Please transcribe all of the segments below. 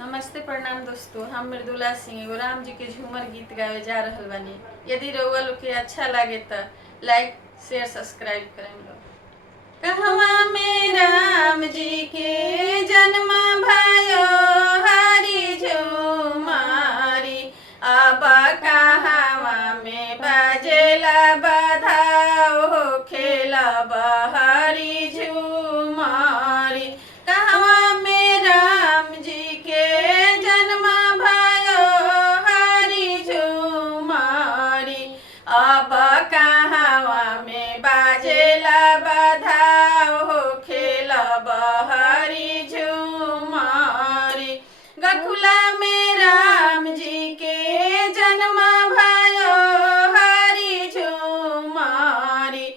नमस्ते प्रणाम दोस्तों। हम मृदुला सिंह एगो राम जी के झूमर गीत गावे जा रहल बानी। यदि रउआ लोग के अच्छा लागे त लाइक शेयर सब्सक्राइब करें लोग। कहवा में राम जी के जन्म भयो हरि झूमारी, अब कहवा में बाजेला बधाओ खेला हरि झूमारी। कहवा में राम जी के जन्म भयो हरि झूमारी, अब कहवा में बाजेला बधाओ खेलब हरि झूमारी। गकुला में राम जी के जन्म भयो हरि झूमारी,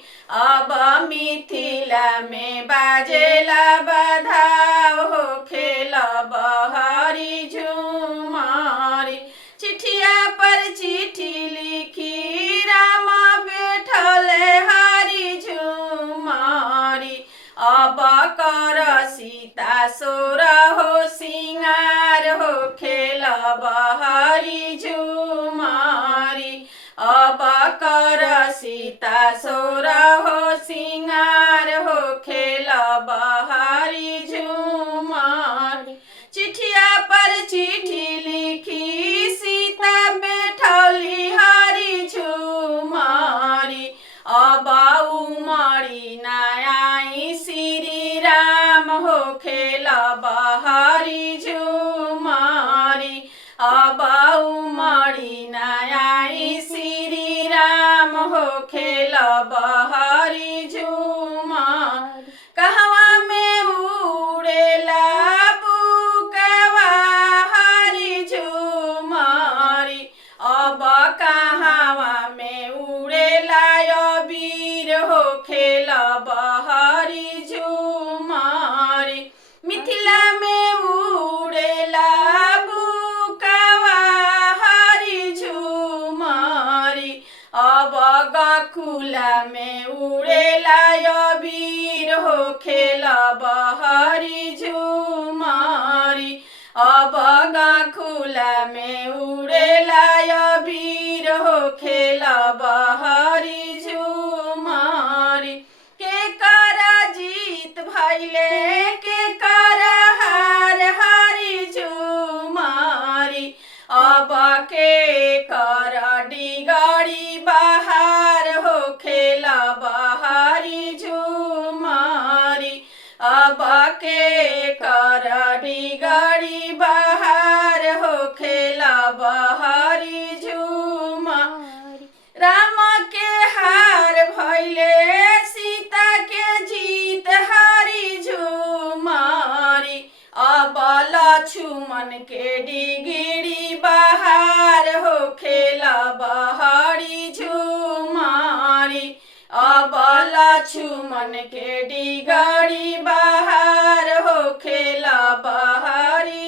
अब मिथिला में बाजेला बधाओ खेलब हरि झूमारी। चिठिया पर चिट्ठी लिखी राम बैठल हरि झूमारी, अब कर सीता सोरहो सिंगार हो खेलब हरि झूमारी, अब कर सीता सोरहो सिंगार हो खेलब हरि झूमारी। चिठिया पर चिट्ठी लिखी सीता बैठली हरि झूमारी, अब उमड़ी नयाई श्री राम हो खेलब हरि झूमारी, अब उमड़ी नयाई श्री राम हो खेलब हरि झूमारी। कहवा में उड़ेला बुकवा हरि झूमारी, अब कहवा में उड़ेला अबीर हो खेलब हरि झूमारी। मिथिला में उड़ेला बुकवा हरि झूमारी, अब गकुला में उड़ेला अबीर हो खेलब हरि झूमारी, अब गकुला में उड़ेला अबीर हो खेलब हरि झूमारी। के कर जीत भइले के कर हार हरि झूमारी, अब के कर डिगरी बहार हो खेलब हरि झूमारी, अब के कर डिगरी बहार हो खेलब हरि झूमारी। राम के हार भइले सीता के जीत हरि झूमारी, अब लक्ष्मण के डिगरी बहार हो खेलब हरि झूमारी, अब लक्ष्मण के डिगरी बहार हो खेलब हरि